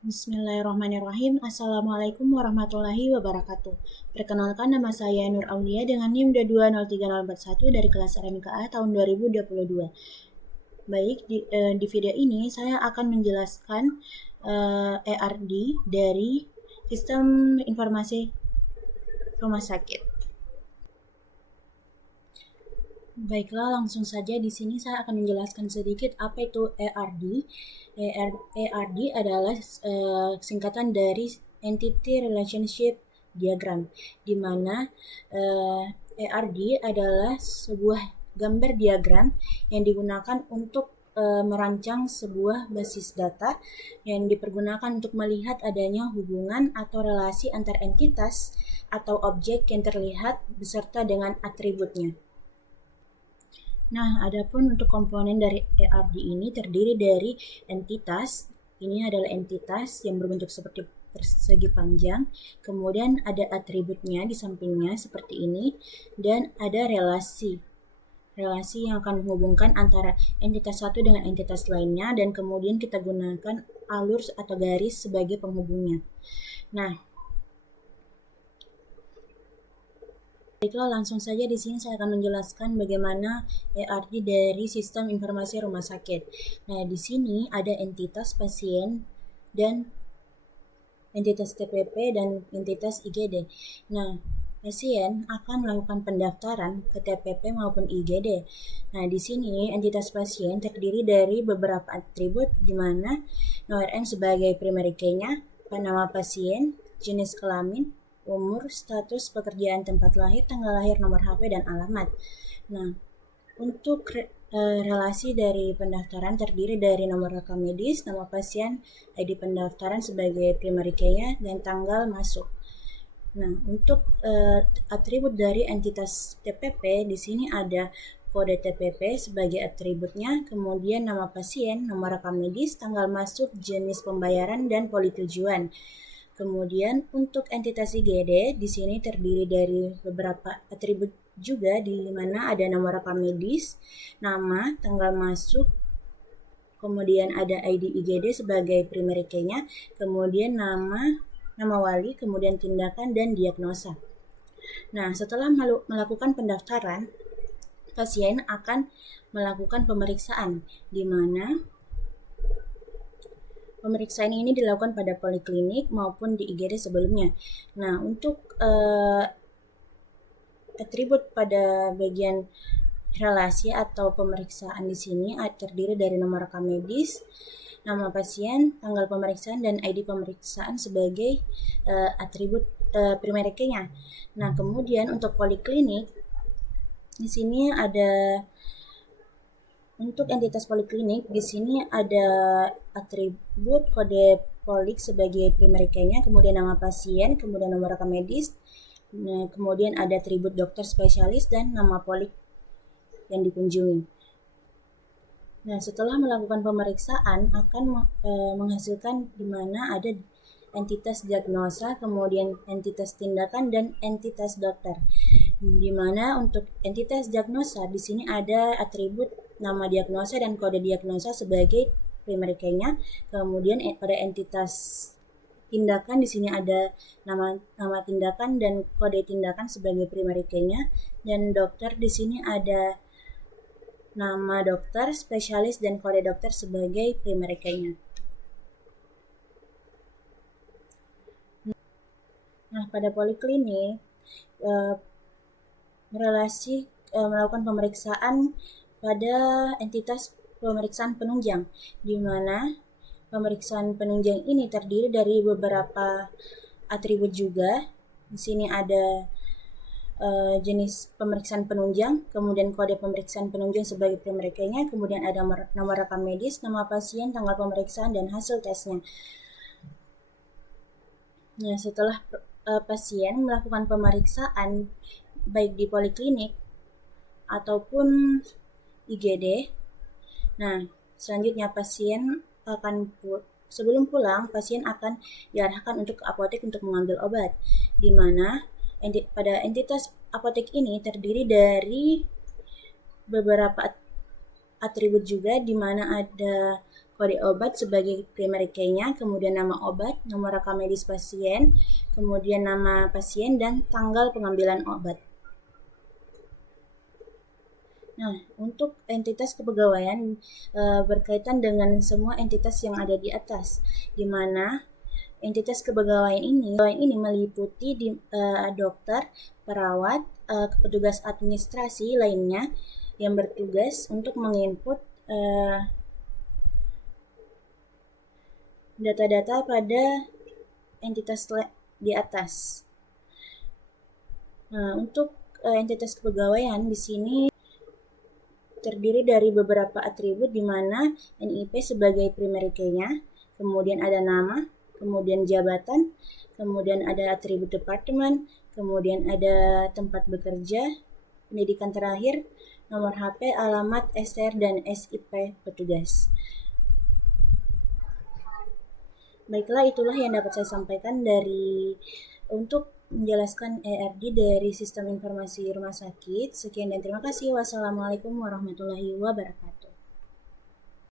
Bismillahirrahmanirrahim. Assalamualaikum warahmatullahi wabarakatuh. Perkenalkan, nama saya Nur Aulia dengan NIM 2203041 dari kelas RMK A tahun 2022. Baik, di video ini saya akan menjelaskan ERD dari Sistem Informasi Rumah Sakit. Baiklah, langsung saja di sini saya akan menjelaskan sedikit apa itu ERD. ERD adalah singkatan dari Entity Relationship Diagram, di mana ERD adalah sebuah gambar diagram yang digunakan untuk merancang sebuah basis data yang dipergunakan untuk melihat adanya hubungan atau relasi antar entitas atau objek yang terlihat beserta dengan atributnya. Nah, adapun untuk komponen dari ERD ini terdiri dari entitas. Ini adalah entitas yang berbentuk seperti persegi panjang. Kemudian ada atributnya di sampingnya seperti ini. Dan ada relasi. Relasi yang akan menghubungkan antara entitas satu dengan entitas lainnya. Dan kemudian kita gunakan alur atau garis sebagai penghubungnya. Nah, baiklah, langsung saja di sini saya akan menjelaskan bagaimana ERD dari Sistem Informasi Rumah Sakit. Nah, di sini ada entitas pasien dan entitas TPP dan entitas IGD. Nah, pasien akan melakukan pendaftaran ke TPP maupun IGD. Nah, di sini entitas pasien terdiri dari beberapa atribut di mana ORM sebagai primary key-nya, nama pasien, jenis kelamin, umur, status pekerjaan, tempat lahir, tanggal lahir, nomor HP, dan alamat. Nah, untuk relasi dari pendaftaran terdiri dari nomor rekam medis, nama pasien, ID pendaftaran sebagai primary key-nya, dan tanggal masuk. Nah, untuk atribut dari entitas TPP di sini ada kode TPP sebagai atributnya, kemudian nama pasien, nomor rekam medis, tanggal masuk, jenis pembayaran, dan poli tujuan. Kemudian untuk entitas IGD di sini terdiri dari beberapa atribut juga di mana ada nomor rekam medis, nama, tanggal masuk, kemudian ada ID IGD sebagai primary key-nya, kemudian nama wali, kemudian tindakan dan diagnosa. Nah, setelah melakukan pendaftaran, pasien akan melakukan pemeriksaan di mana pemeriksaan ini dilakukan pada poliklinik maupun di IGD sebelumnya. Nah, untuk atribut pada bagian relasi atau pemeriksaan di sini terdiri dari nomor rekam medis, nama pasien, tanggal pemeriksaan, dan ID pemeriksaan sebagai atribut primary key-nya. Nah, kemudian untuk poliklinik di sini ada untuk entitas poliklinik di sini ada atribut kode polik sebagai primary key-nya, kemudian nama pasien, kemudian nomor rekam medis, kemudian ada atribut dokter spesialis dan nama polik yang dikunjungi. Nah, setelah melakukan pemeriksaan akan menghasilkan di mana ada entitas diagnosa, kemudian entitas tindakan, dan entitas dokter. Di mana untuk entitas diagnosa di sini ada atribut nama diagnosa dan kode diagnosa sebagai primary key-nya. Kemudian pada entitas tindakan di sini ada nama tindakan dan kode tindakan sebagai primary key-nya, dan dokter di sini ada nama dokter, spesialis, dan kode dokter sebagai primary key-nya. Nah, pada poliklinik melakukan pemeriksaan pada entitas pemeriksaan penunjang, di mana pemeriksaan penunjang ini terdiri dari beberapa atribut juga. Di sini ada jenis pemeriksaan penunjang, kemudian kode pemeriksaan penunjang sebagai primary key-nya, kemudian ada nomor rekam medis, nama pasien, tanggal pemeriksaan, dan hasil tesnya. Nah, setelah pasien melakukan pemeriksaan baik di poliklinik ataupun IGD, nah selanjutnya pasien akan sebelum pulang pasien akan diarahkan untuk ke apotek untuk mengambil obat, di mana pada entitas apotek ini terdiri dari beberapa atribut juga, di mana ada kode obat sebagai primary key-nya, kemudian nama obat, nomor rekam medis pasien, kemudian nama pasien, dan tanggal pengambilan obat. Nah, untuk entitas kepegawaian berkaitan dengan semua entitas yang ada di atas, di mana entitas kepegawaian ini meliputi dokter, perawat, petugas administrasi lainnya yang bertugas untuk menginput data-data pada entitas di atas. Nah, untuk entitas kepegawaian di sini terdiri dari beberapa atribut di mana NIP sebagai primary key-nya, kemudian ada nama, kemudian jabatan, kemudian ada atribut departemen, kemudian ada tempat bekerja, pendidikan terakhir, nomor HP, alamat, SR, dan SIP petugas. Baiklah, itulah yang dapat saya sampaikan untuk menjelaskan ERD dari Sistem Informasi Rumah Sakit. Sekian dan terima kasih. Wassalamualaikum warahmatullahi wabarakatuh.